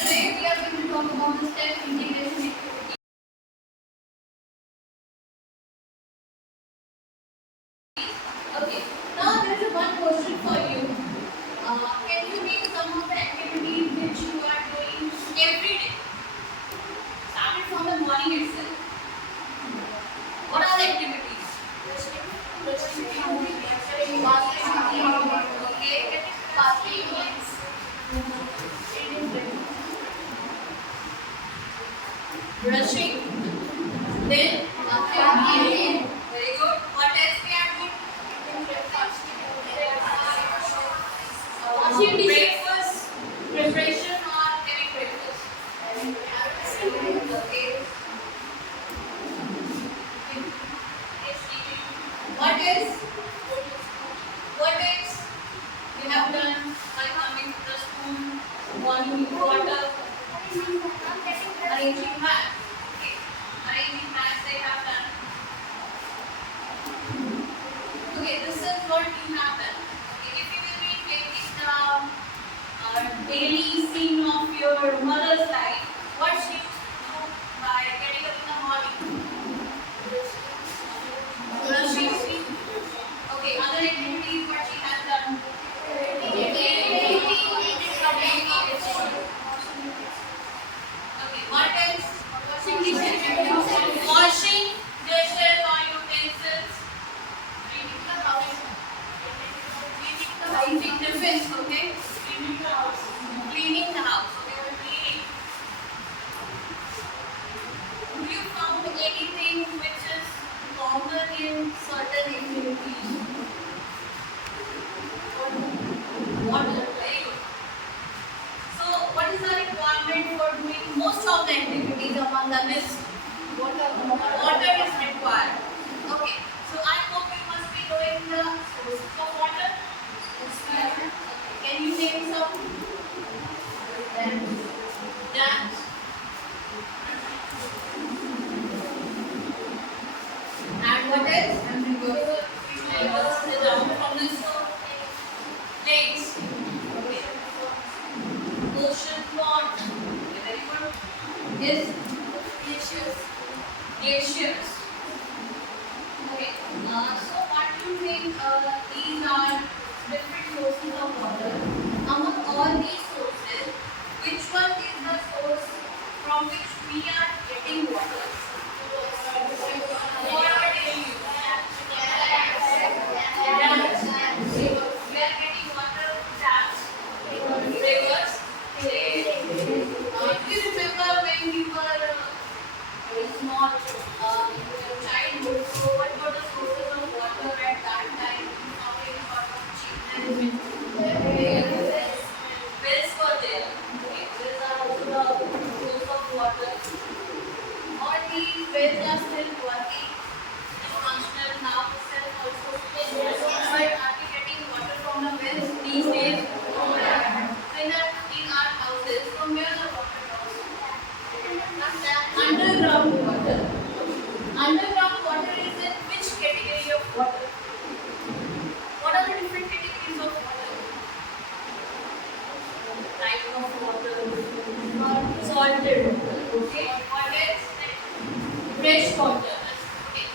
Today we are going to talk about the STEM integration activity. Okay, now there is one question for you. Can you name some of the activities which you are doing every day? Started from the morning itself. What are the activities? Okay, brushing, then very good. What else we are doing? Washing breakfast, preparation or getting breakfast. Okay. What else? What else we have done by coming to the school, morning water, arranging mat. Okay. Arranging mats they have done. Okay, this is what you have done. Okay, if you will be taking the daily scene of your mother's life, what she used to do by getting up in the morning? Brushing. Okay, other activities what she has done? Okay, what else? Washing dishes or utensils. Cleaning tiffins, okay? Cleaning the house. Okay, cleaning. Do you found anything which is common in certain activities? Water, very good. So, what is the requirement for doing most of the activities among the list? Water is required. Okay. So, I hope you must be knowing the sources of water. Can you name some? Dams. And what else? Rivers down from the lakes. Okay. Ocean pond. Very good. Yes. Glaciers. Okay. So what do you think these are different sources of water? Among all these sources, which one is the source from which we are getting water? For our daily use. Dams. We are getting water from dams, rivers. Do you remember when we were small in your childhood? So what were the sources of water at that time? Talking about achievements. Wells were there. Okay, wells are also the source of water. All these wells are still working. It's functional now itself also. But are we getting water from the wells these days? In our houses, from where the water comes? Underground water. Underground water is in which category of water? What are the different categories of water? Type of water. Salted water. Okay. What else? Fresh water. Okay.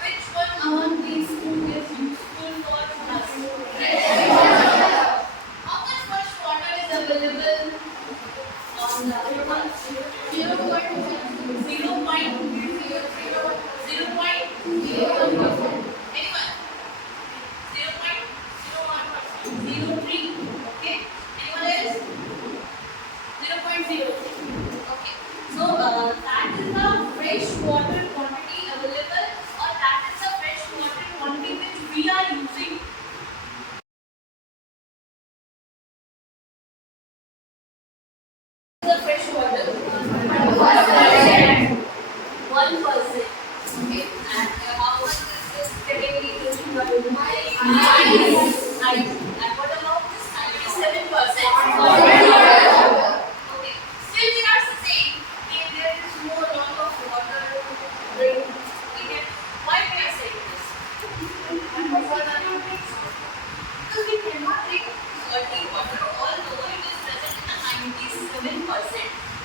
Which one among these two is useful for us? Fresh water. How much fresh water is available on the river? 0.0. Anyone? 0.01. 0.03. Okay. Anyone else? 0.03. Okay. So that is the fresh water quantity available, or that is the fresh water quantity which we are using. The fresh water. 1%. 1%. Okay. And how much is this category using by ice? And what about this 97%? Okay. Still we are saying that there is no lot of water to drink. Okay. Why we are saying this? Because we cannot drink dirty water, although it is present in the 97% 2%.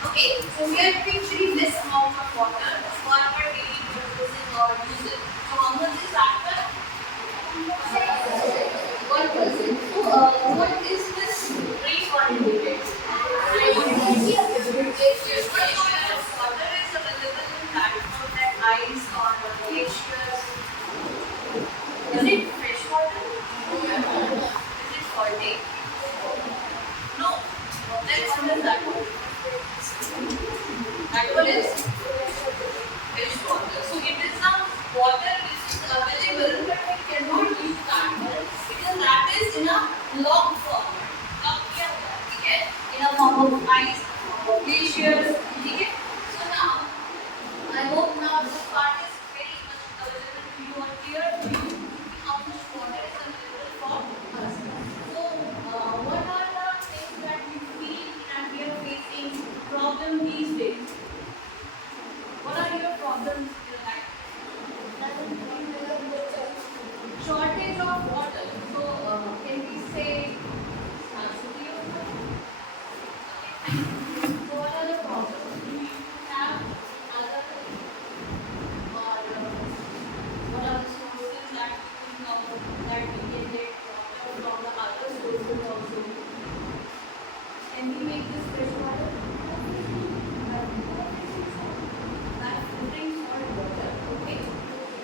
Okay, so we are getting very less amount of water for our daily purposes or uses. So how much is that? 1%. So what is this rainfall indicates? Yes, what kind of water is available in that from that ice or glaciers? Is it fresh water? Is it salty? No. Then what is that one? That one is fresh water. So it is a water which is available, but we cannot use that one because that is in a log form. Lock किया हुआ है, ठीक है? In a form of ice, form of glaciers, ठीक है? So now, I hope now this part is very much available to you or clear to you how much water is available for us. So, what are the things that we feel and we are facing problem these days? What are your problems in your life? Shortage of water. So, can we say scarcity of water? So, what are the problems? Do you have other or what are the sources that you know that we can get water from the other sources also? Can we make this fresh water? That's different sort of water. Okay.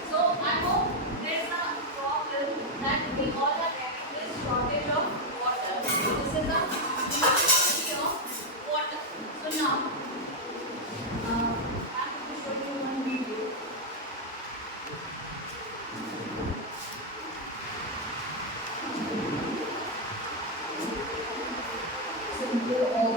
So I hope there's a problem that we all are having this shortage of water. This is a scarcity of water. So now, I'm going to show you one video.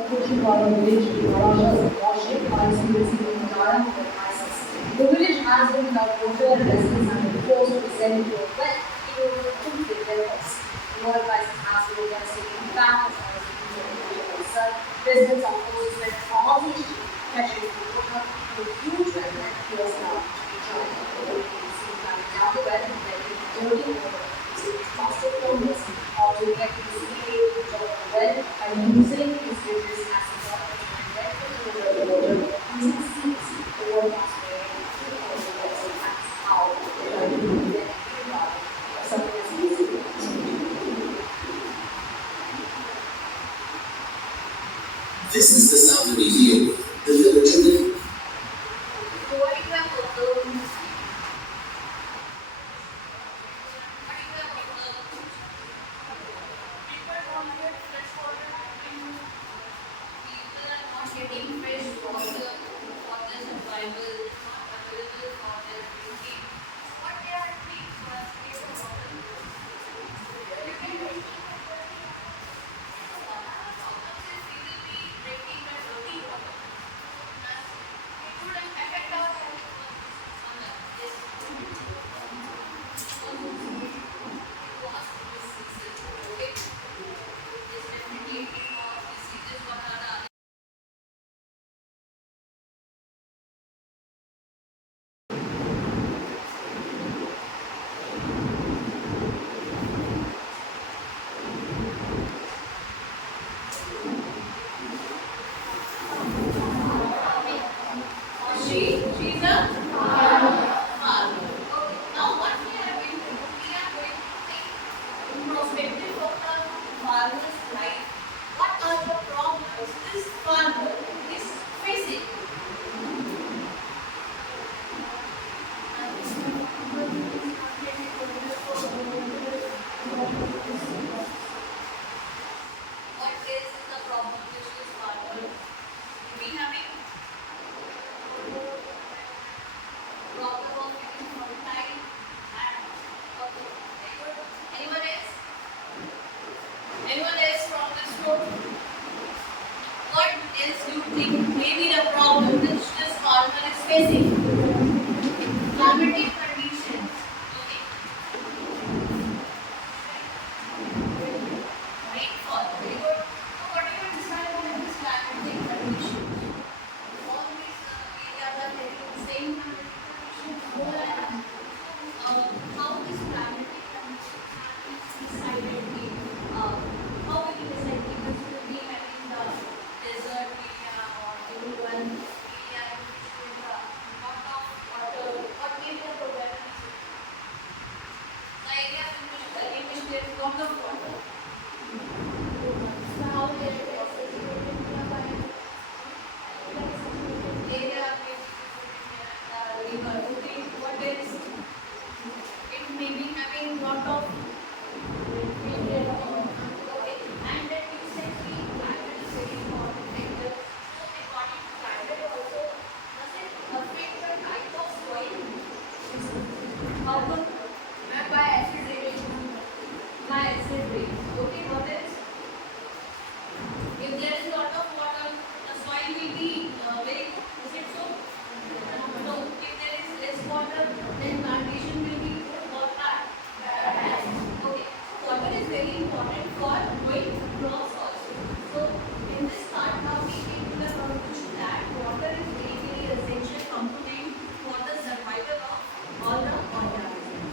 Pushing water village to washing while seriously in Dara with crisis. The village has been without water and residents have been forced to descend into a well in order to fulfill their costs. The water crisis has been a devastating impact as far as the future of water is concerned. Residents are forced to spend hours each day fetching water to a huge well that appears now to be dry. The water can be seen coming down the well and collecting dirty water using plastic filters or to get to the city which are well by using these filters as a water and then filter the water using seeds. The water must be to the wells and that's how they try to do it or something as easy. This is the sound we hear. The village of the So what do you have observed in this video? What do you have observed? People don't get fresh water to drink. People are not getting fresh water for their survival, not available for their drinking. What they are doing for us is water. You can drink. One of the problems is we will be drinking the dirty water. And it would affect our health. Yes. Cause diseases. Okay. Yes, definitely it can cause diseases. What are the other? She's a farmer. Okay. Now what we are going to do, we are going to take perspective of the farmer's life. What are the problems this farmer is facing? What is the problem which this farmer will be having? Problem of getting fertile and okay. Very good. Anyone else? Anyone else from this room? What else do you think may be the problem which this farmer is facing? Climatic conditions. Okay. Rainfall. Very good. So what do you decide on this climatic condition? All these areas are having the same climatic conditions. How this climatic condition has been decided? How we can decide because we will be having the desert area Carbon by acid rain. By acid rain. Okay, what else? If there is a lot of water, the soil will be very good. Is it so? No. If there is less water, then plantation will be good or bad. Bad. Okay. So water is very important for growing crops also. So in this part, now we came to the conclusion that water is very essential component for the survival of all the organisms.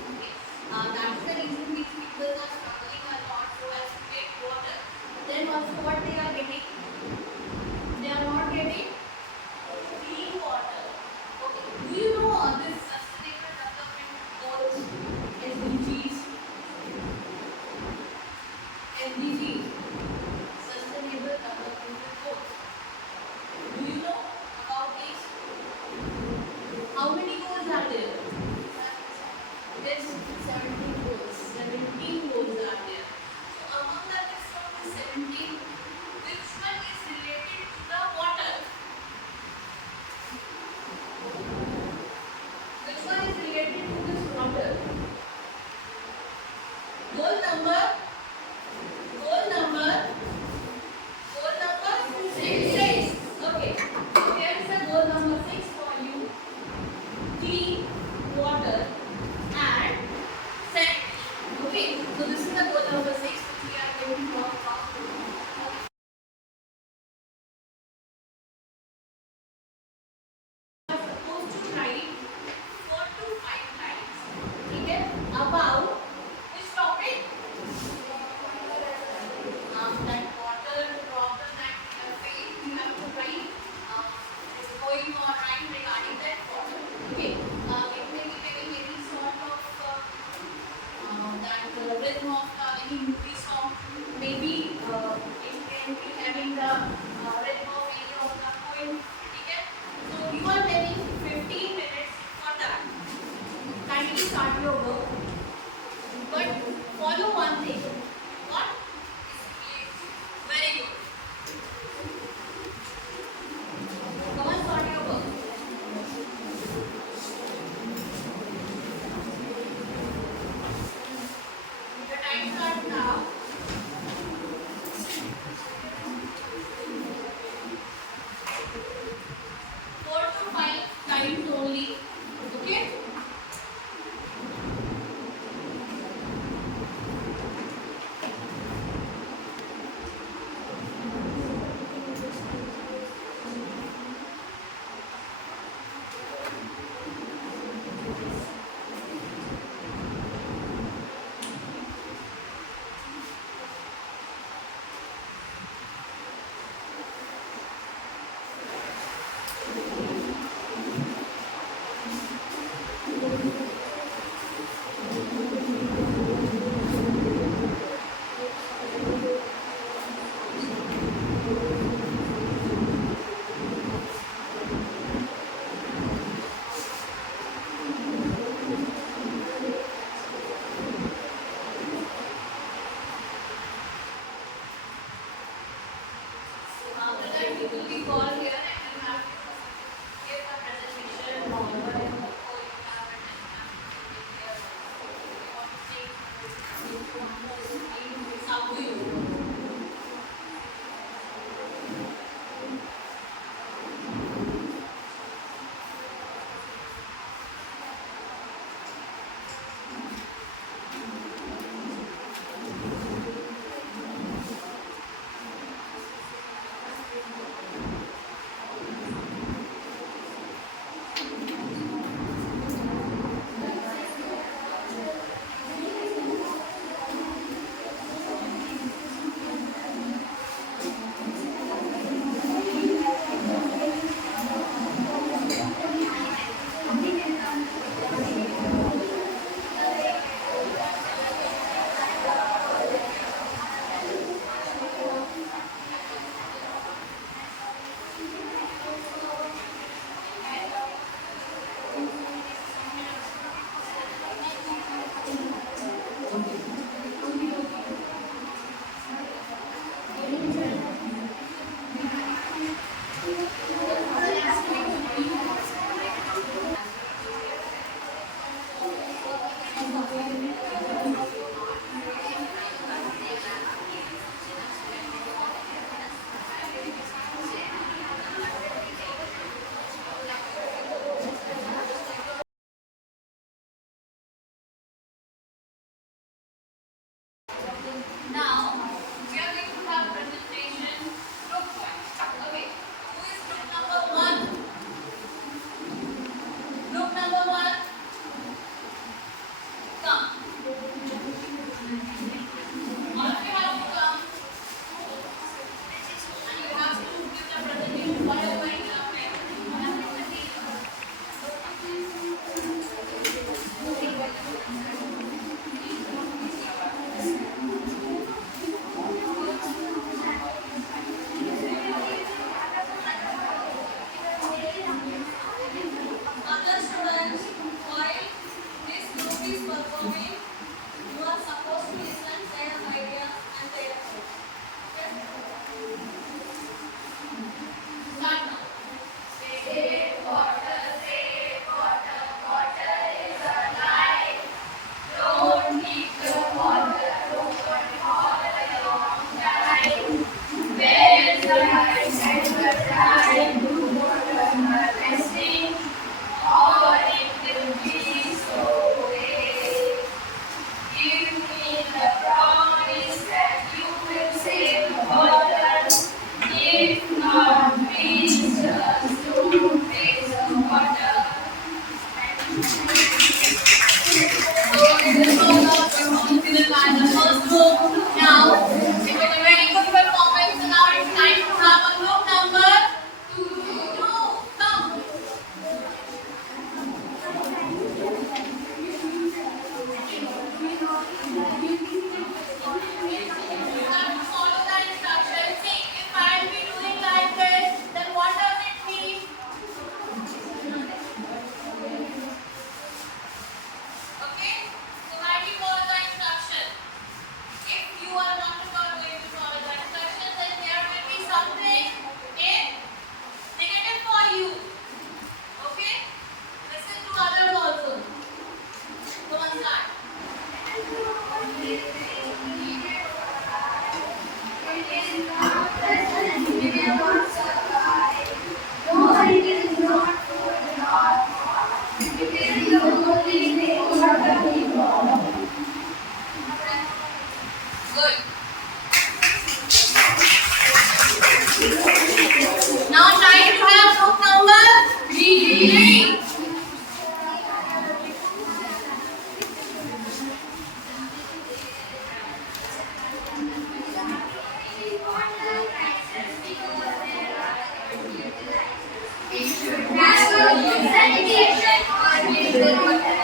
sanitation or make the water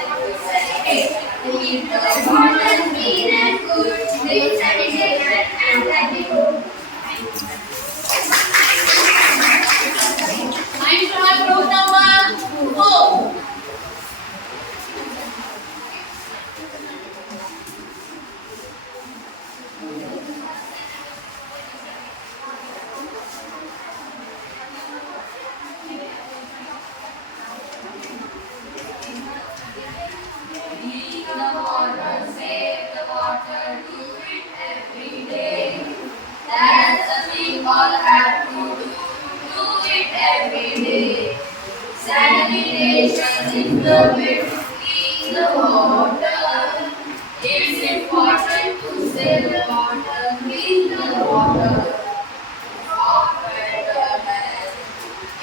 sanitation. Keep the water clean and good. With sanitation and livelihood. Time for my group number 4. Clean the water, save the water, do it every day. That's the thing all have to do it every day. Sanitation is the way to clean the water. It's important to save the water, clean the water for better health.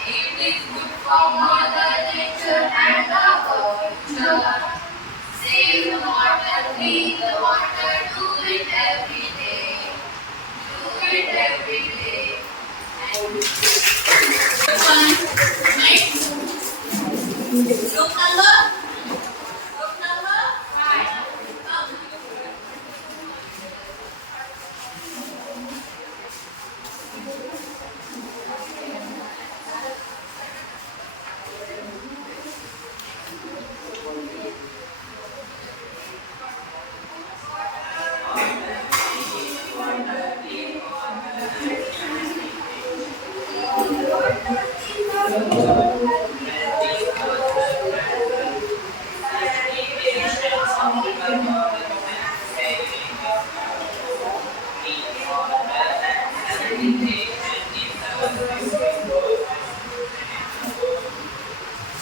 It is good for Mother Nature and our future. Save the water, clean the water, do it every day. Do it every day. And next, group number 5. Come.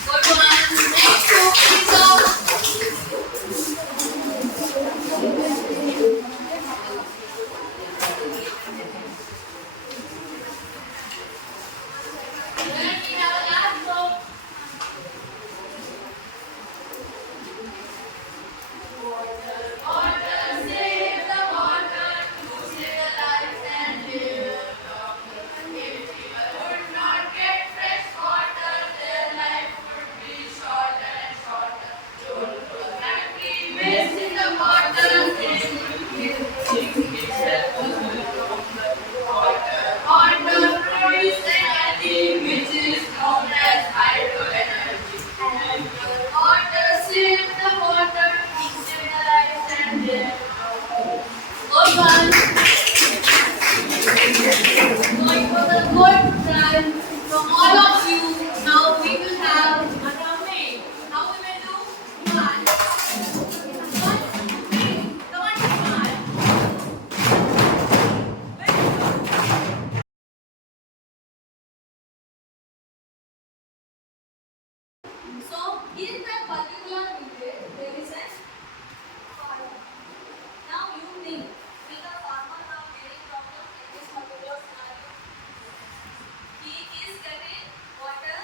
Good one. Next group, please go. Then we have a last group. Water, save the water to save the lives and live longer. If people would not get fresh water, their life would be shorter and shorter. Don't go back, keep wasting the water, they would kill itself longer. Water produces energy which is known as hydroenergy. And water saves the water to save the lives and live. Good one. So it was a good trial from all of you. Now we will have a round. How we will do? One. One. Come on, smile. So in that particular period, there is a farmer. Now you think, will the farmer have any problem in this particular scenario? He is getting water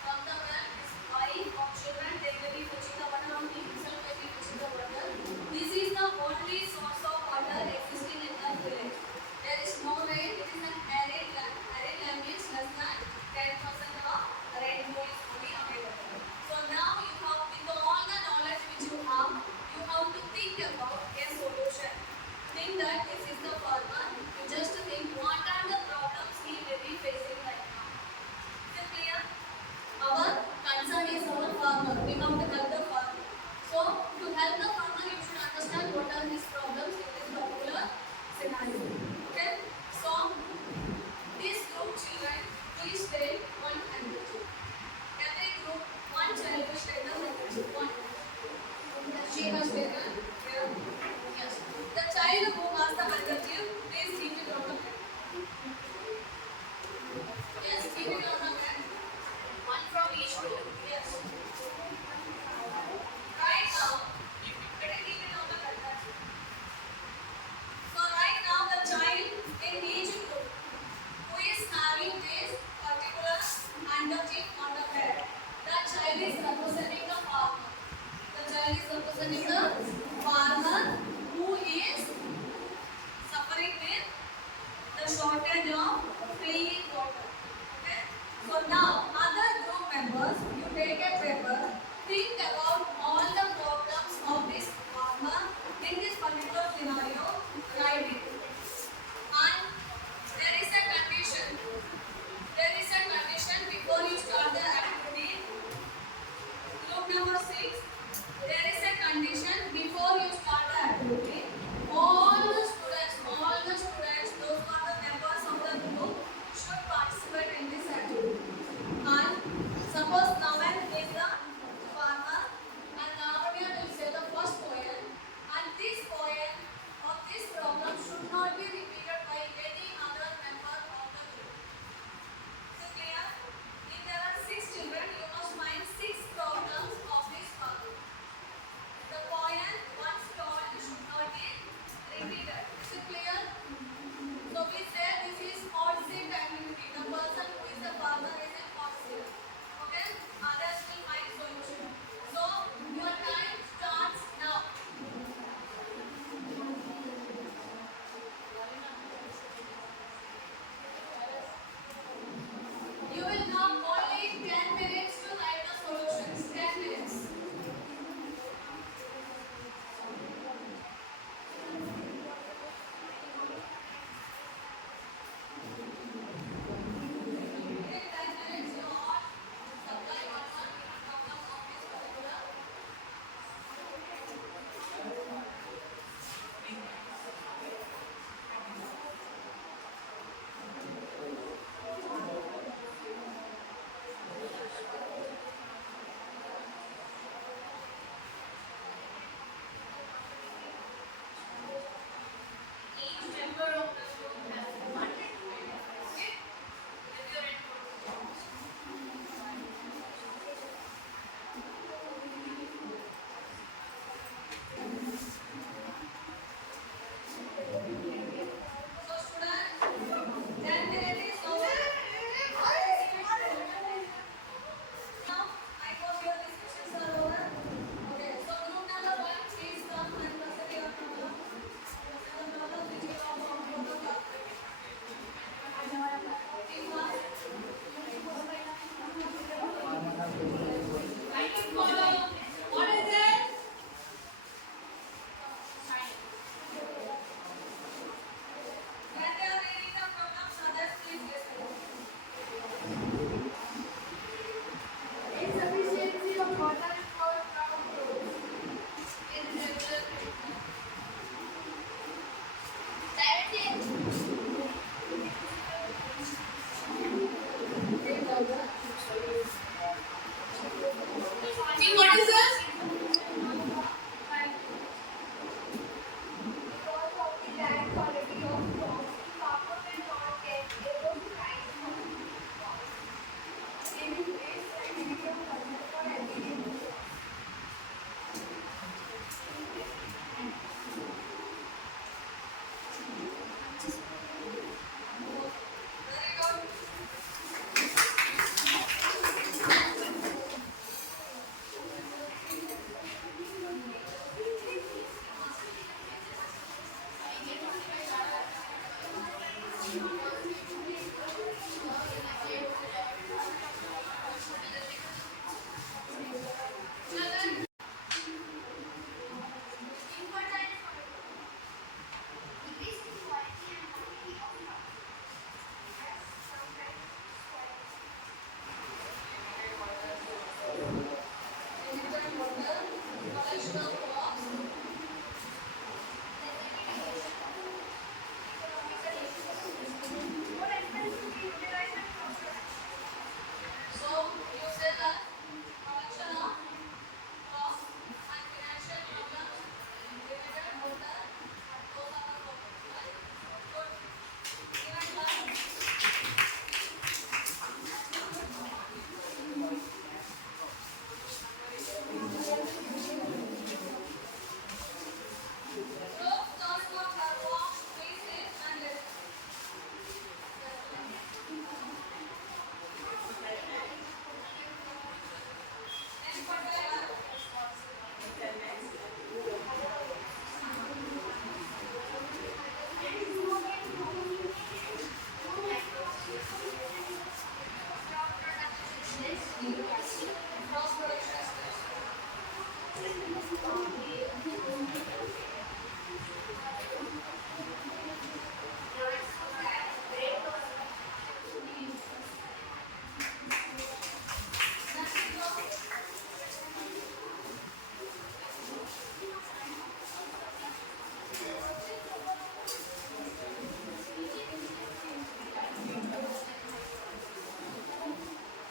from the well. His wife or children, they will be fetching the water, or he himself will be fetching the water. This is the only source of water existing in the village. There is no rain. It is an arid land. Arid land means less than 10% of rainfall is only available. So now you have, with all the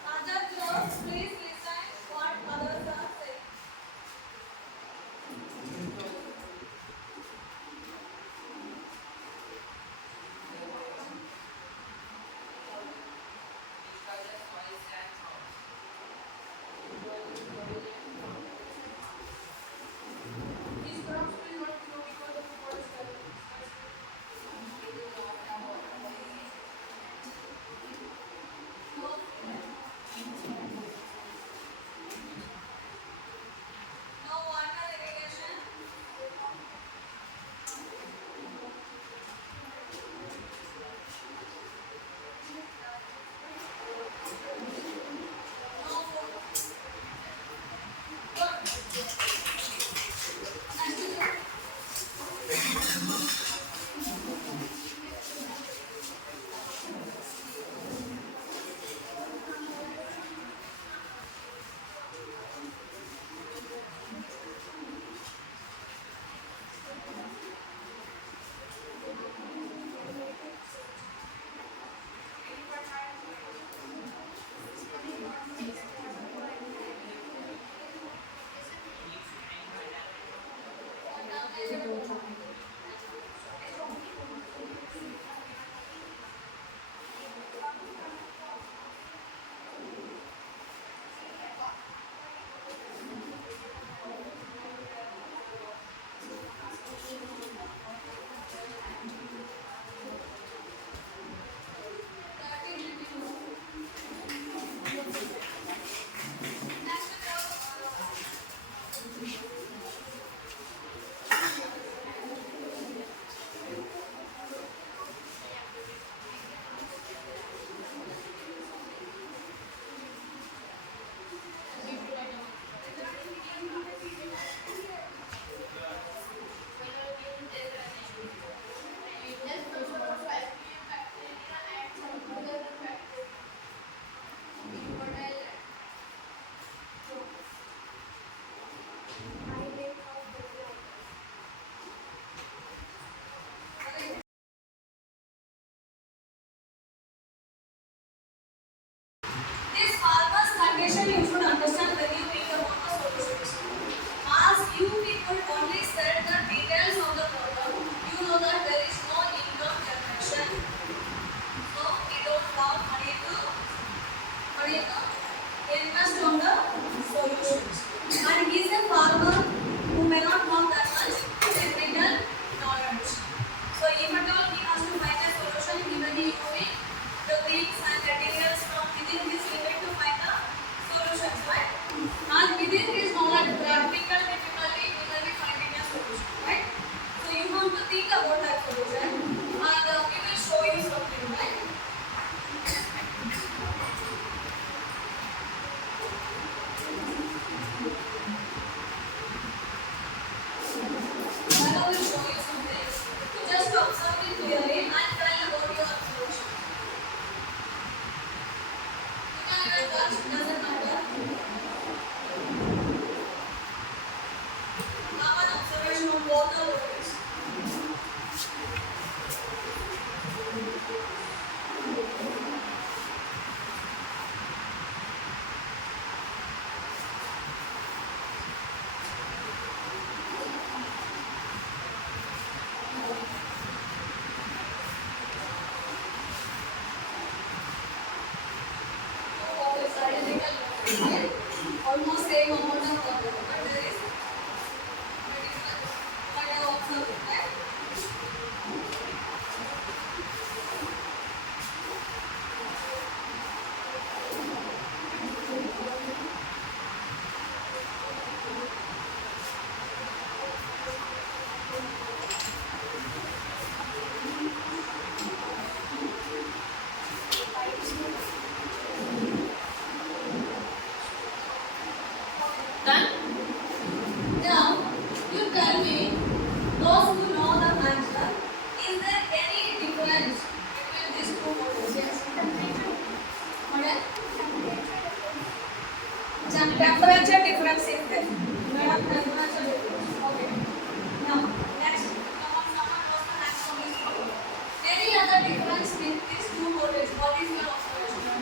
Other girls, please listen what others are saying. These crops will not grow because of forest no water irrigation. No food. Good. Continue. This farmer's condition you should understand when you think about the solutions. As you people only said the details of the problem, you know that there is no income generation. So we don't have money to invest on the solutions. And he is a farmer who may not have that much technical knowledge. So if at all he has to find a solution, he will be using the things and materials from within his limit to find the solutions, right? And within his knowledge, practical difficulty, he will be finding a solution, right? So you have to think about that solution, and we will show you something, right? temperature difference is there. Temperature difference. Okay. Now, next, someone was the next one is any other difference in these two voltage? What is your observation?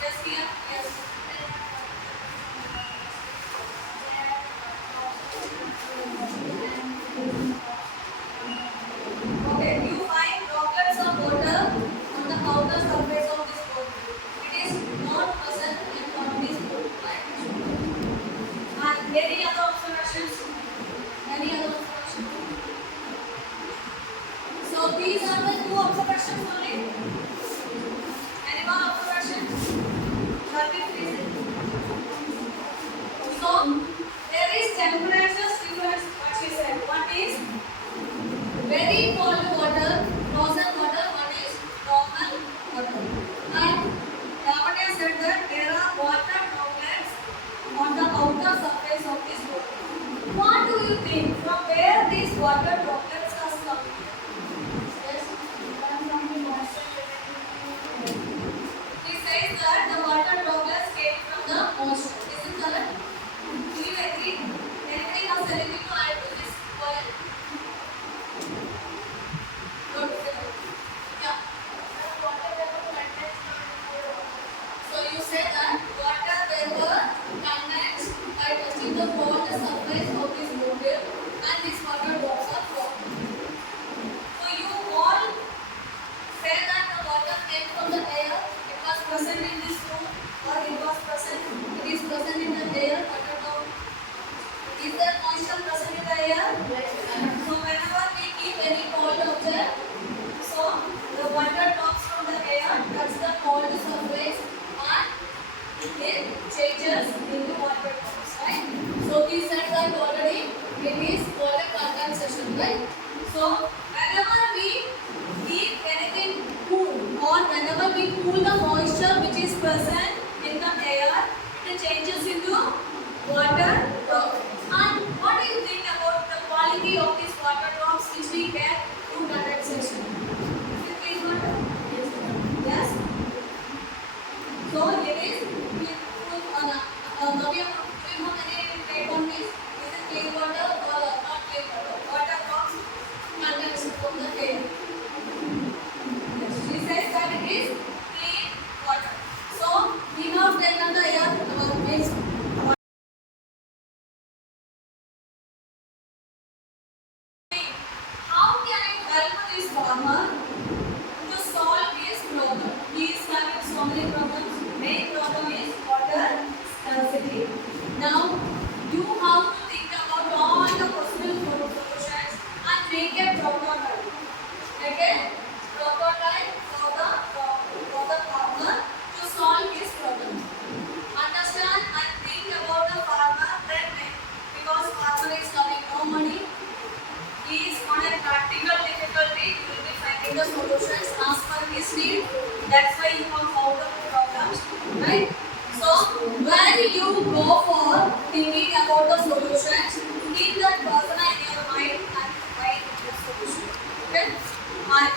Just here, yes. Okay, you find droplets of water on the outer surface of this board. It is not present on this board, right? And any other observations? Any other observations? So these are the two observations only. Any more observations? 33 seconds. So there is temperature difference. What she said. One is very cold water, frozen water. One is normal water. And Lavanya said that there are water droplets on the outer surface of this water. What do you think? From where these water droplets are coming? Yes, from the moisture. He says that the water droplets came from the moisture. Is it correct? Do you agree? Anybody has anything to add to this point? Good. Yeah. So you say that water vapor condenses by touching the cold surface of this bottle and this water drops are formed. So you all say that the water came from the air, it was present in this room or it is present in the air, water drop. Is there moisture present in the air? So whenever we keep any cold object, so the water drops from the air, touch the cold surface and it changes into water drops, right? So we said that already it is called a condensation, right? So whenever we keep anything cool or whenever we cool the moisture which is present in the air, it changes into water drops. And what do you think about the quality of these water drops which we get through condensation? Is it clean water? Yes. So it is clean water. Now we have any take on this. Is it clean water or not clean water? Water drops condensed from the air. Yes. She says that it is clean water. So we have taken the air means. How can I help this farmer to solve his problem? He is having so many problems. Main problem is water scarcity. Now you have to think about all the possible solutions and make a prototype. Make a prototype for the farmer to solve his problem. Understand and think about the farmer then because farmer is having no money. He is on a practical difficulty. He will be finding the solutions as per his need. That's why you have found the problems, right? So when you go for thinking about the solutions, keep that person in your mind and find the solution. Okay? And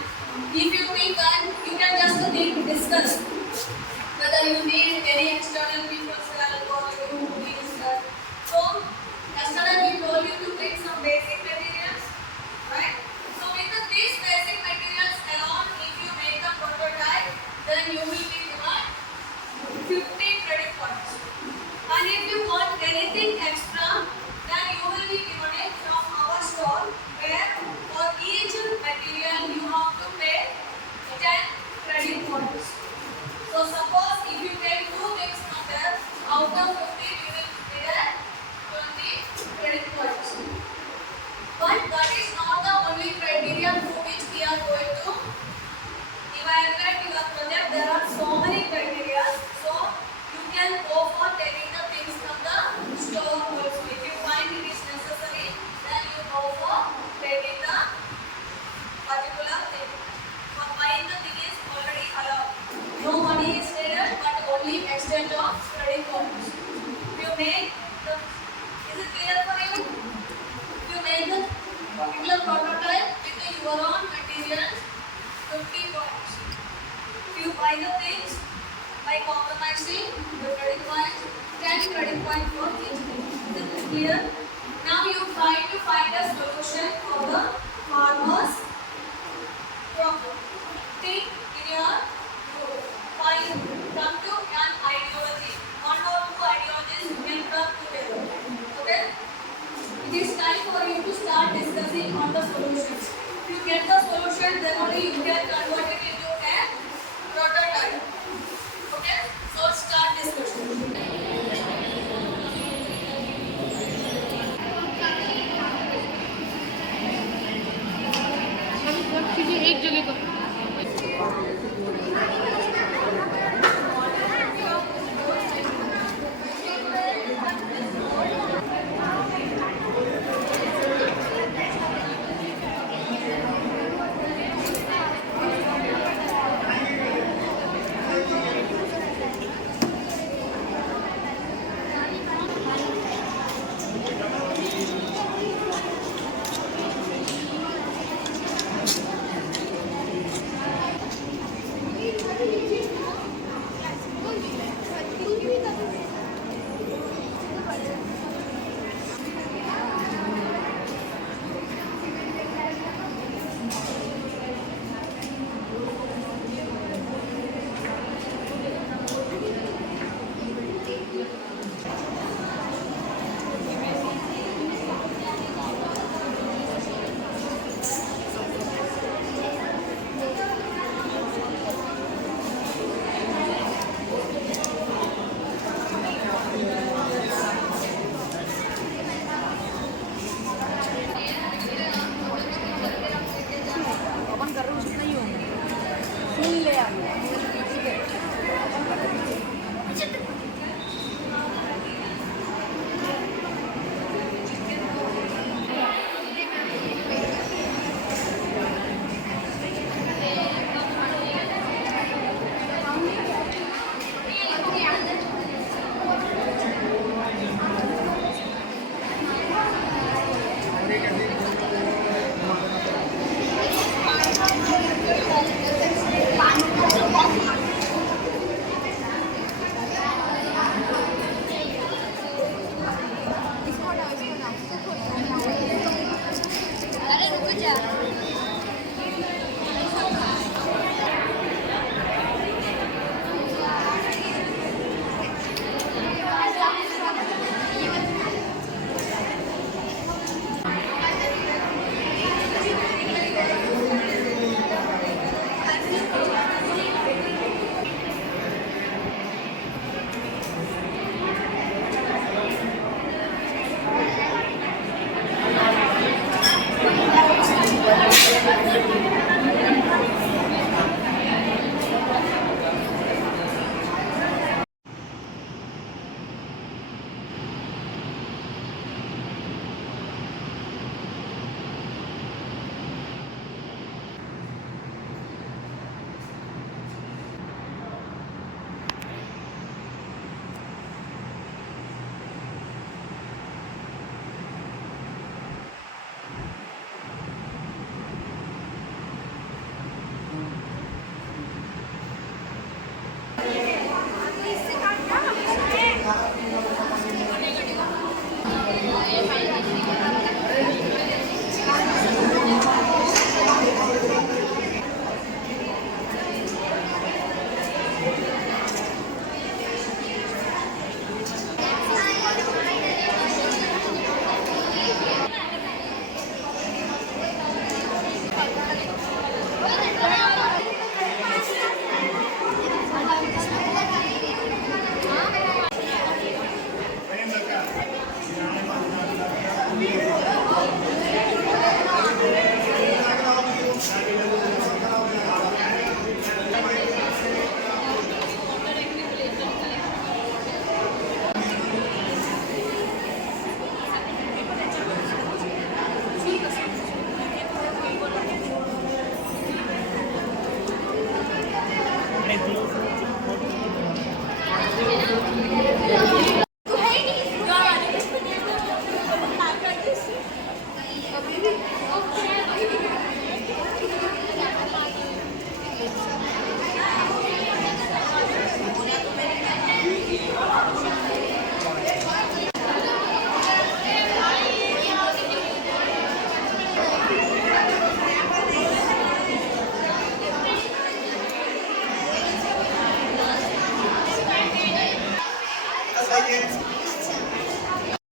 if you think that you can just discuss whether you need any external people's help or you need that. So yesterday we told you to bring some basic materials. Right? So with these basic materials alone, if you make a prototype, then you will be given 50 credit points. And if you want anything extra, then you will be given it from our store, where for each material you have to pay 10 credit points. So suppose if you take 2 things from there, required for engineering. Is it clear? Now you try to find a solution for the farmers problem. Think in your group. Come to an ideology. One or two ideologies you can come together. Okay? It is time for you to start discussing on the solutions. If you get the solution, then only you can convert it into a prototype. Okay? So start discussion.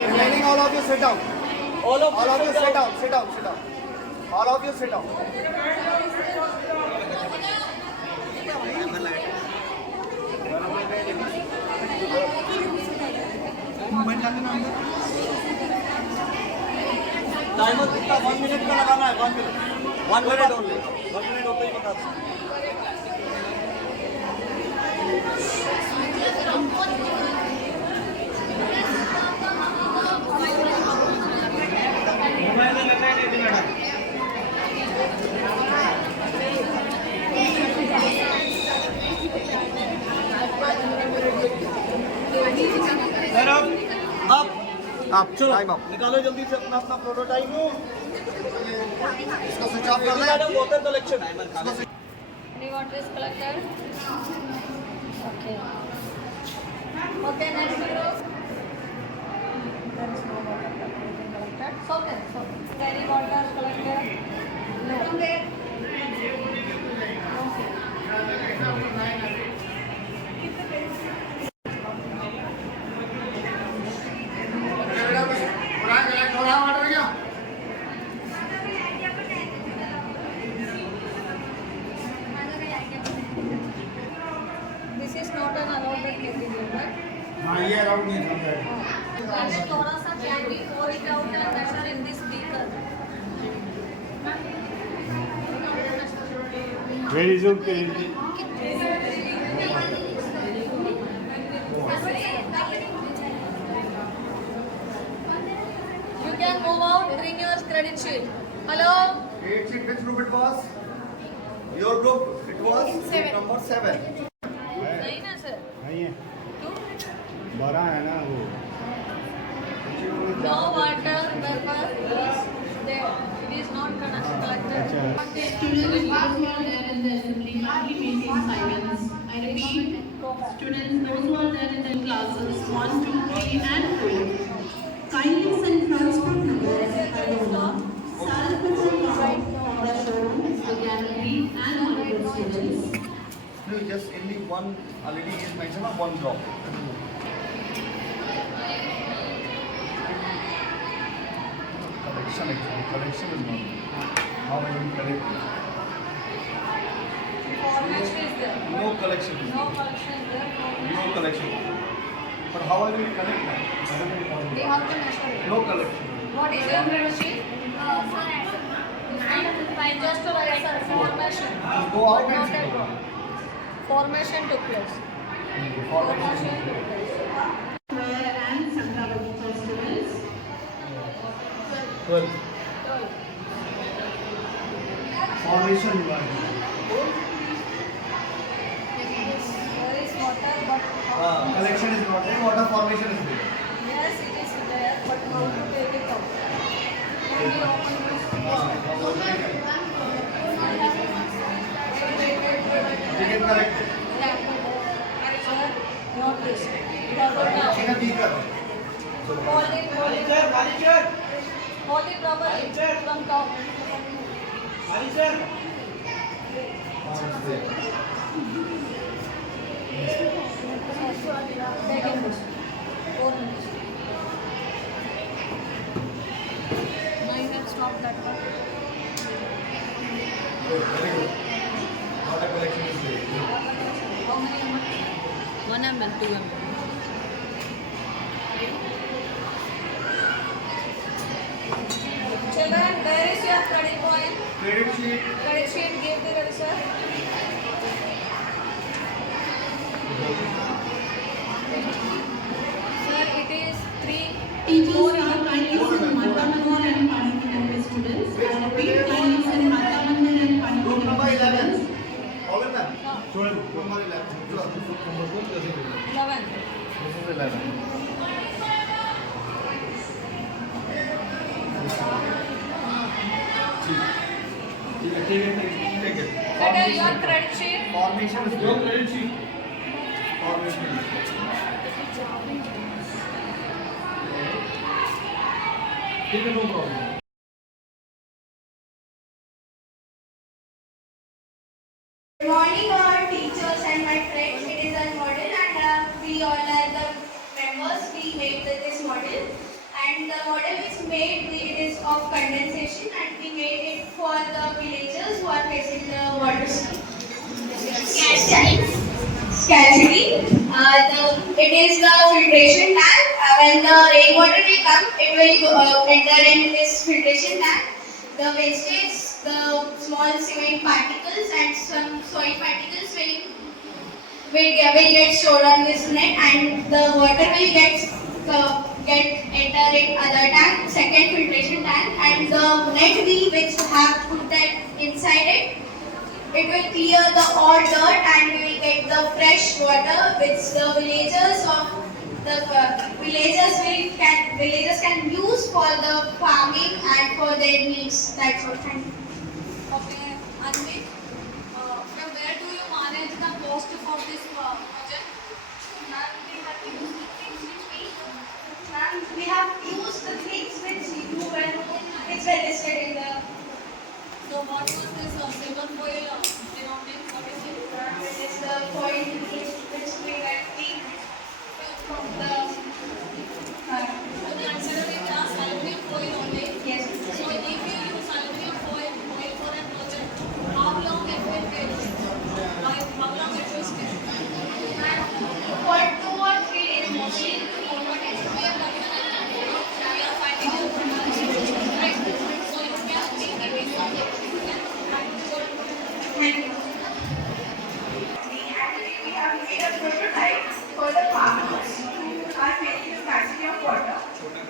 Remaining all of you sit down. All of you sit down. Sit down. Sit down. All of you sit down. Timer कितना 1 minute का लगाना है 1 minute 1 minute only 1 minute होते ही बता दो sir अब चलो time up निकालो जल्दी से अपना अपना प्रोटोटाइप इसको स्विच ऑफ कर ले madam water collection Any water is collected? Okay. Okay, next group. There is no water collected. Okay, so any water collected? No. This is not an allowed material, right? ये allowed नहीं था And then थोड़ा सा candy pour it out and measure in this beaker. Where is your pen? You can move out, bring your credit sheet. Hello? Eight sheet, which group it was? Your group, it was number 7. नहीं ना sir? नहीं है Two? बड़ा है ना वो No water, pepper is there. It is not collected. Students, those who are there in the assembly, kindly maintain silence. I repeat, students, those who are there in the classes 1, 2, 3 and 4, kindly send transport numbers along. Salutes and proud the showroom, the gallery and honorable students. No, just only one already is mentioned of one drop. Collection actually, collection is not. How I will collect? Formation is there. No collection. No collection is there. No collection. But how I will collect that? We have to measure it. No collection. What is your credit sheet? Fine, just to write sir, formation. Go out But and not sit at down. formation took place. Formation took place. Where and Sankravati students. 12. Formation one. There is water, but Collection is not there. Water formation is there. yes, it is there, but how to take it out? Can we open this? We can correct it. Sir, not this. Proper now. In a beaker. Hold it, hold it. Hold it properly from top. Take in this. 4 minutes. Now you can stop that one. Good, very good. Water collection is there. How many ml? 1 ml, 2 ml. Children, where is your credit point? Credit sheet. Credit sheet, give the register. Sir, it is 3. Teachers are kindly send Mata Mandir and Pani Mandir students. I repeat, kindly send Mata Mandir and Pani Group number Mandir 11. students. All of them. Group number 11. This 11. is 11. Take it. What are your credit sheet? Formation is there. Credit sheet. Formation. Take it, no problem. Good morning, all teachers and my friends. It is our model, and we all are the members model, and the model is made, it is of condensation, and we made it for the villagers who are facing the water scarcity. It is the filtration tank. When the rainwater will come, it will enter in this filtration tank. The wastage, the small cement particles and some soil particles will get stored on this net, and the water will get enter in other tank, second filtration tank, and the net which have put that inside it. It will clear the all dirt, and we will get the fresh water which the villagers can use for the farming and for their needs. That's all. Thank you. Okay, Anvit, from where do you manage the cost for this project? Ma'am, we have used the things which were listed in the. So what was this silver foil surrounding? What is it? It is the foil which we were cleaned from the. So consider it as aluminum foil only. Yes. So if you use aluminum foil for a project, how long it will take? How long it will stay? For 2 or 3 days mostly. We are finding out right? So you can take it based on the Thank you. We have made a prototype for the farmers who are facing scarcity of water.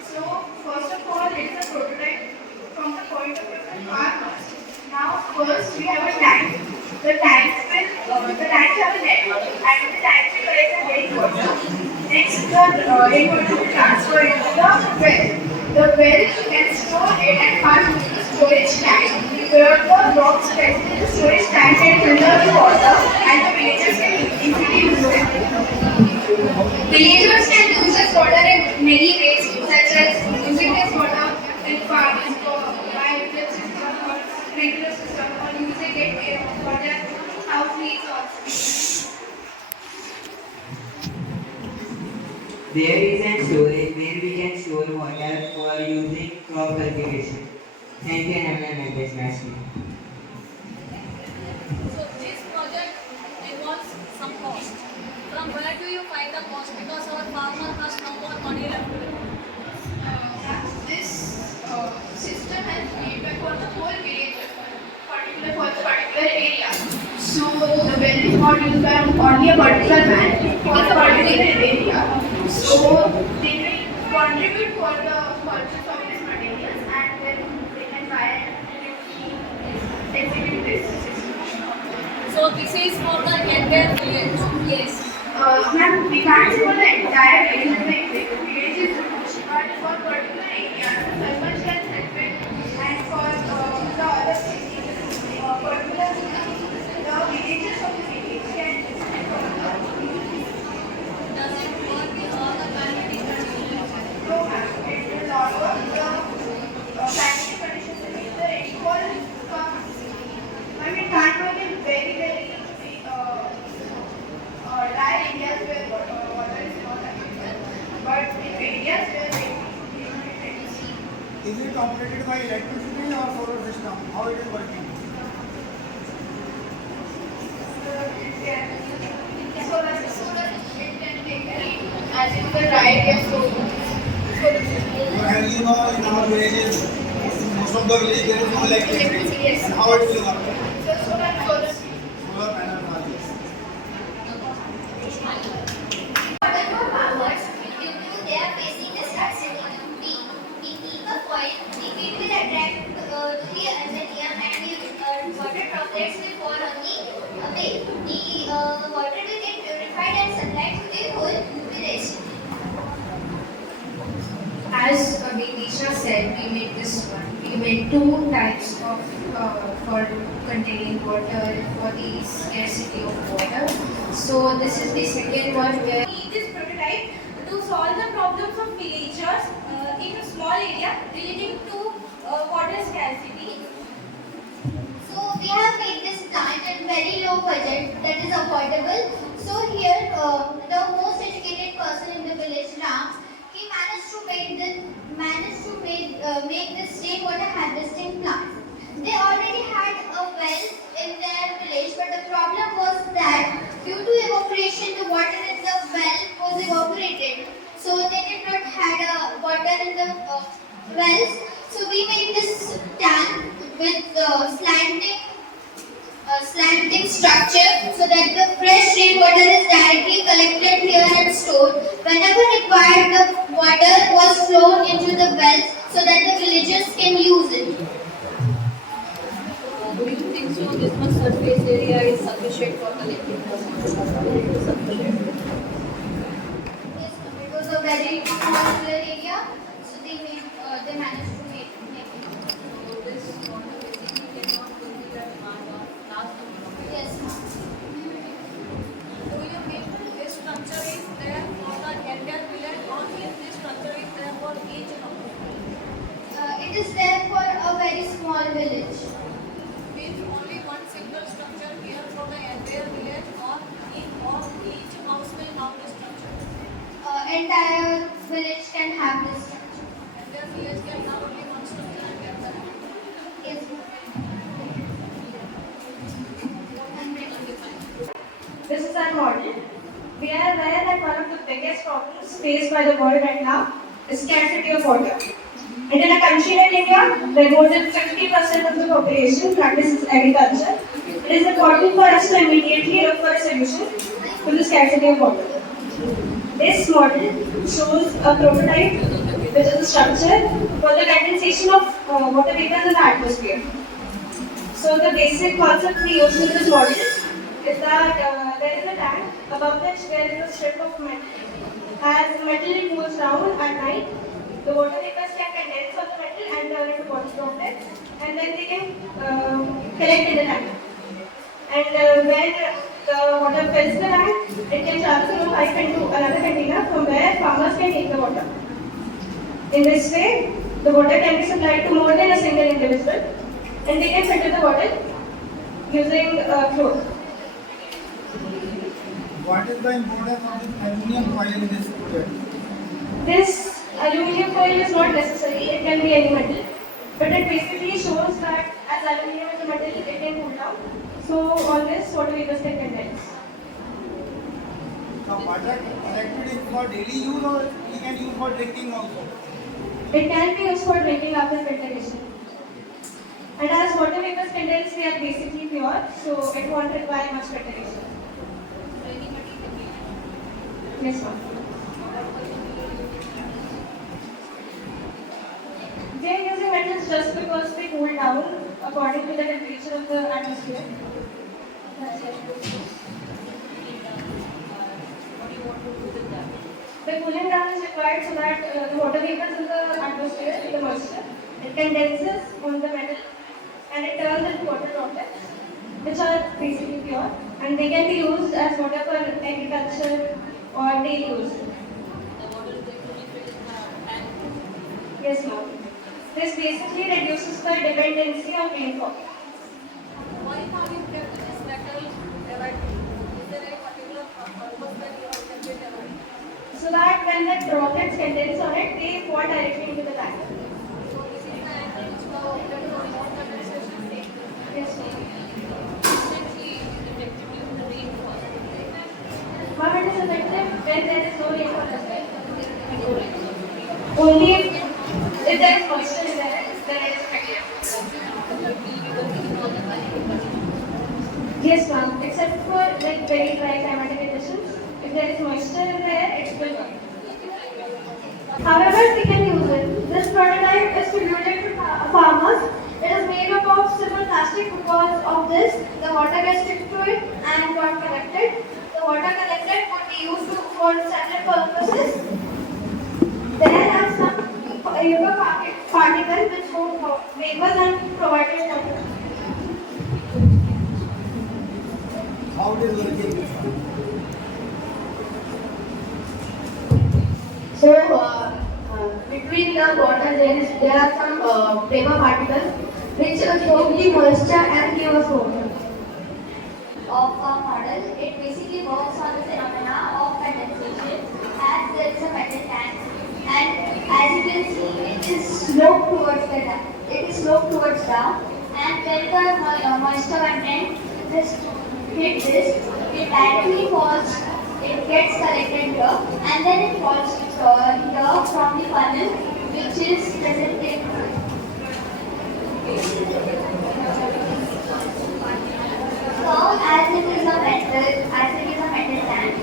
So first of all, it is a prototype from the point of view of the farmers. Now first we have a tank. The tanks have a net, and the tanks will collect the rainwater. Next, the rainwater will transfer into the well. The well can store it and pass into the storage tank, where the rocks present in the storage tank can filter the water, and the villagers can easily use it. Villagers can use this water in many ways, such as using this water in farming for biofuel system or regular system, or using it for their house needs also. There is a storage where we can store water for using crop cultivation. Thank you and have a nice day. So this project involves some cost. From where do you find the cost? Because our farmer has no more money left. This system has made for the whole village, particular for the particular area. So the well is not used by only a particular man for a particular area. So they will contribute for the purchase of these materials, and then they can buy and execute this system. So this is for the entire village. Yes. Ma'am, we can't say for the entire village, the village is huge, but for particular areas, the surplus can help it, and for the other cities, particular the villages of the village can help for Does it work in all the family conditions? no, ma'am, it will not work. The family conditions will be the rainfall comes. I mean, can't work in very dry areas where water is not available, but in areas where it is. Is it operated by electricity or solar system? How it is working? Solar, it can take the heat, as in the dry area, so As you know, in our villages, most of the village there is no electricity. Yes. And how it will work? so solar. Solar panel charges. For farmers, due to they are facing the scarcity, we keep a coil, it will attract to the underneath, and water droplets will fall on the way. The water will get purified and supplied to the whole village. As Vidisha said, we made this one. We made 2 types of for containing water for the scarcity of water. So this is the second one where This prototype to solve the problems of villagers in a small area relating to water scarcity. So we have made this plant at very low budget that is affordable. So here the most educated person in the village, Ram, he managed to make rainwater harvesting plants. They already had a well in their village, but the problem was that due to evaporation, the water in the well was evaporated. So they did not had water in the wells. So we made this tank with slanting structure so that the fresh rainwater is directly collected here and stored. Whenever required, the water was flown into the wells so that the villagers can use it. Do you think so? This much surface area is sufficient for collecting sufficient? Yes, it was a very small area, so they managed to make it. So this water basically cannot fulfill the demand of last month. Yes, ma'am. Do you think this structure is there for the entire village or is this structure is there for each house? It is there for a very small village. Means only one single structure here for the entire village or each house will have this structure? Entire village can have this structure. Entire village can have only one structure and get that. Yes, ma'am. This is our model. We are aware that one of the biggest problems faced by the world right now is scarcity of water. And in a country like India, where more than 50% of the population practices agriculture, it is important for us to immediately look for a solution to the scarcity of water. This model shows a prototype, which is a structure for the condensation of water vapors in the atmosphere. So the basic concept we use in this model is that there is a tank above which there is a strip of metal. As metal moves down at night, the water vapors can condense on the metal and turn into water droplets, and then they can collect in the tank. And when the water fills the tank, it can travel through a pipe into another container from where farmers can take the water. In this way, the water can be supplied to more than a single individual, and they can filter the water using chlorine. What is the importance of this aluminum foil in this project? This aluminium foil is not necessary, it can be any metal. But it basically shows that as aluminium is a metal, it can cool down. So on this, water vapors can condense. The water collected is for daily use or we can use for drinking also? It can be used for drinking after filtration. And as water vapors condense, they are basically pure, so it won't require much filtration. Yes, ma'am. We are using metals just because they cool down according to the temperature of the atmosphere. That's it. What do you want to do with that? The cooling down is required so that the water vapors in the atmosphere, the moisture, it condenses on the metal and it turns into water droplets, which are basically pure, and they can be used as water for agriculture or daily use. The water is going to be filled in the tank. Yes, ma'am. This basically reduces the dependency on rainfall. Why have you kept this metal divided? Is there any particular purpose that you have kept it divided? So that when the droplets condense on it, they fall directly into the tank. So this is the angle which you have obtained for more condensation. Yes, ma'am. Essentially, effectively with the rainfall. Ma'am, it is effective when there is no rainfall as well. Only if there is moisture in there, then it is effective. Yes, ma'am. Except for like very dry climatic conditions, if there is moisture in the air, it will work. However, we can use it. This prototype is distributed to farmers. It is made up of simple plastic because of this, the water gets stick to it and got collected. The water collected would be used for several purposes. There are some particles which form vapors and provided water. How it is working this one? So, between the water there are some vapor particles which soak the moisture and give us water. Of a model, it basically works on the phenomena of condensation as there is a metal tank, and as you can see, it is sloped towards the tank. it is sloped towards down, and when the moisture content just hit this, it directly falls, it gets collected here, and then it falls here from the funnel, which is present in. So, as it is a metal tank,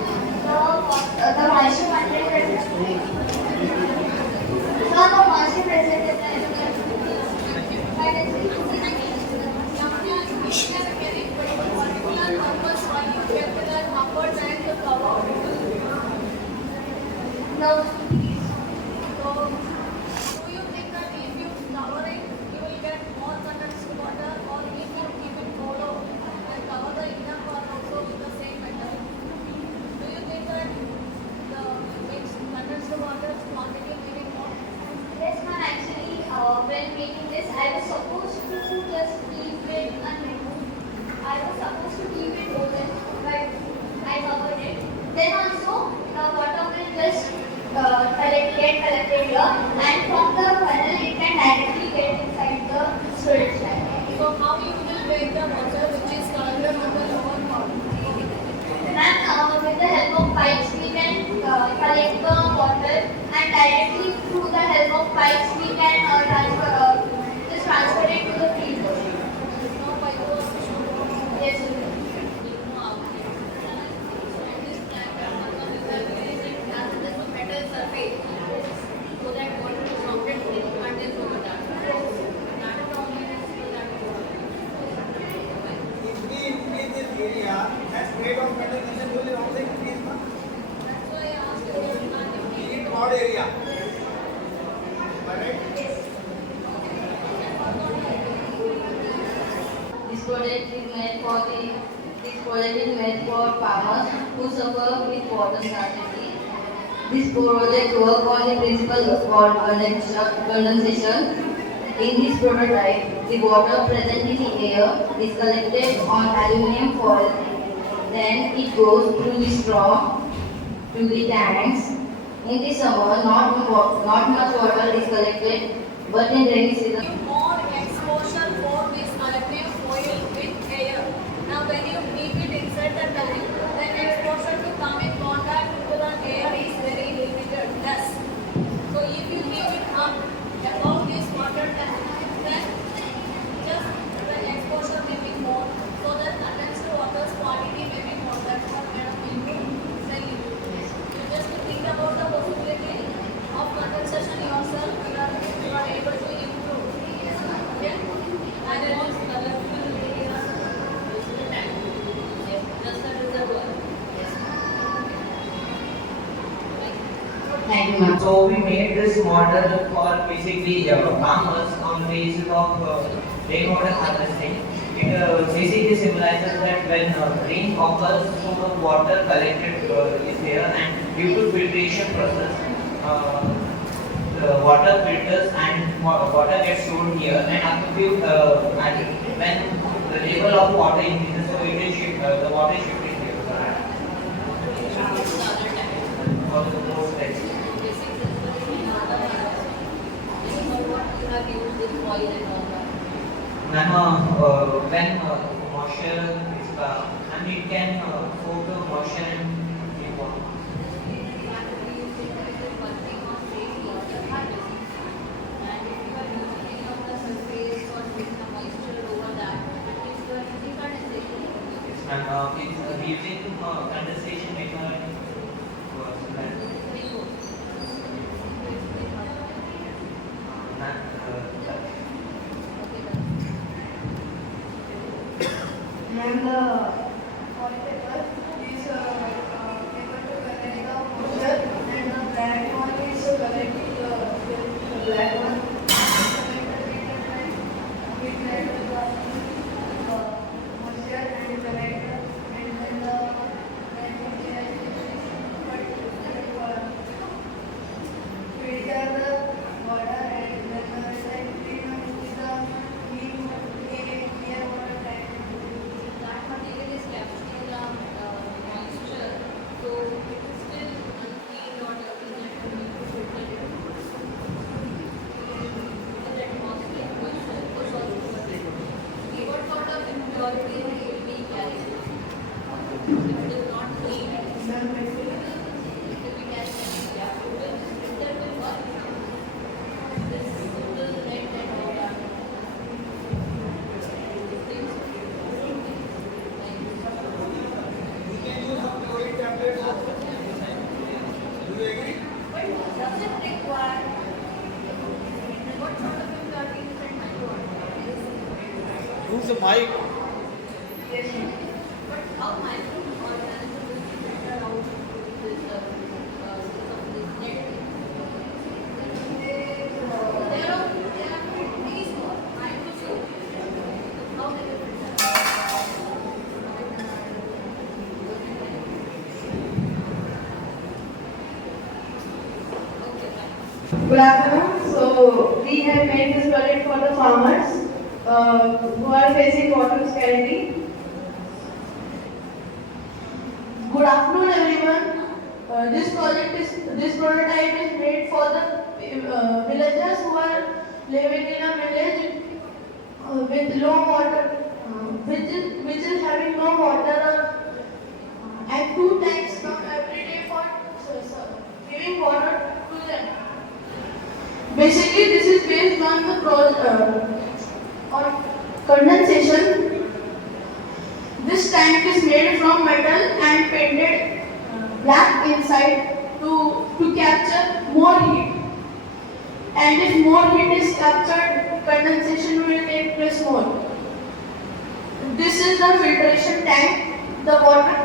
the moisture content present. So, the moisture present in no. So, do you think that if you cover it, you will get more condensed water, or if you keep it hollow and cover the inner part also with the same metal? Do you think that the condensed water quantity will be more? Yes, ma'am. Actually, when making this, I was supposed to just keep it unremoved. I was supposed to keep it open, but I covered it. Then also, the water will just get collected here, and from the funnel, it can directly get inside the storage tank. So, how you will break the water which is collected on the lower part? And with the help of pipes, we can collect the water, and directly through the help of pipes, we can transfer it to the field. No pipe was shown. Yes, sir. This tank has a metal surface so that water is surrounded with condensed water. That is only If we increase this area, that's made of metal, then will also increase, na? that's why I asked you We need odd area. Correct? This project is made for farmers who suffer with water scarcity. This project works on the principle called condensation. In this prototype, the water present in the air is collected on aluminum foil. Then it goes through the straw to the tanks. In the summer, not much water is collected, but in rainy season, more exposure for this aluminum foil with air. Now when you keep it inside the tank, then exposure to come in contact with the air is very limited, less. So if you keep it up above this water tank, then just the exposure may be more, so that condensed water's quality may be more. That's what Madam will tell you. You just think about the possibility of condensation yourself, you are able to improve. Okay? And it is colorful areas in the tank. Just a reservoir. thank you, ma'am. So we made this model for basically farmers on the basis of rainwater harvesting. It basically symbolizes that when rain occurs, so the water collected is there, and due to filtration process, the water filters and water gets stored here, and after few, when the level of water increases, so it is the water is shifted here. For the most types. When moisture is and it can soak the moisture and keep water. And it's using condensation method. And the white paper is paper to collect the moisture, and the black one is to collect the black one. We collect the moisture and collect and then the filter the water and then the clean the clear water tank. That material is capturing the moisture, so it is still unclean or dirty that we need to filter it. majority will be carrying. It will not need it will be carrying any gap. Filter will work. This will red and all are You can use some chlorine tablets also. Do you agree? But does it require what sort of filter are these and microorganisms? Use the mic. Yes, but how microorganisms will be filtered out this net? They are pretty small, microscopic. How they will Good afternoon. So we have made this project for the farmers who are facing water scarcity. Good afternoon, everyone. This prototype is made for the villagers who are living in a village with low water, which is having no water, and 2 tanks come every day for giving water to them. Basically, this is based on the on condensation. This tank is made from metal and painted black inside to capture more heat. And if more heat is captured, condensation will take place more. This is the filtration tank. The water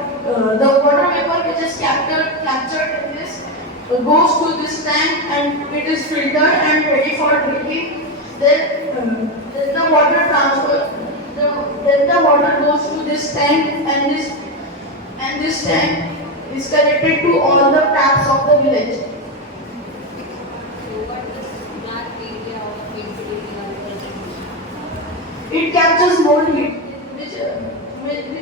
vapor which is captured in this goes to this tank and it is filtered and ready for drinking. Then the water transfer. Then the water goes to this tank and this tank is connected to all the taps of the village. So what is black area or pink area? It captures more heat, which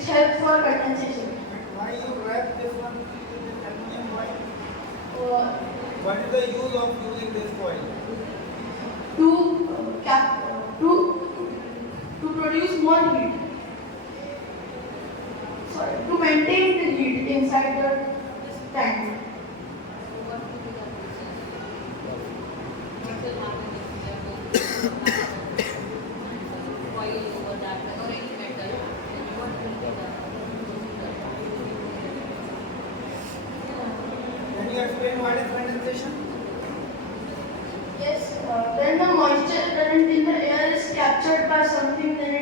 helps for condensation. Why you wrap this one with aluminum foil? What is the use of using this foil? To produce more heat. Sorry, to maintain the heat inside the tank. What will be the process? What will happen if we are going to coil over that or any metal? What will be the Can you explain what is condensation? Yes, when the moisture current in the air is captured by something, then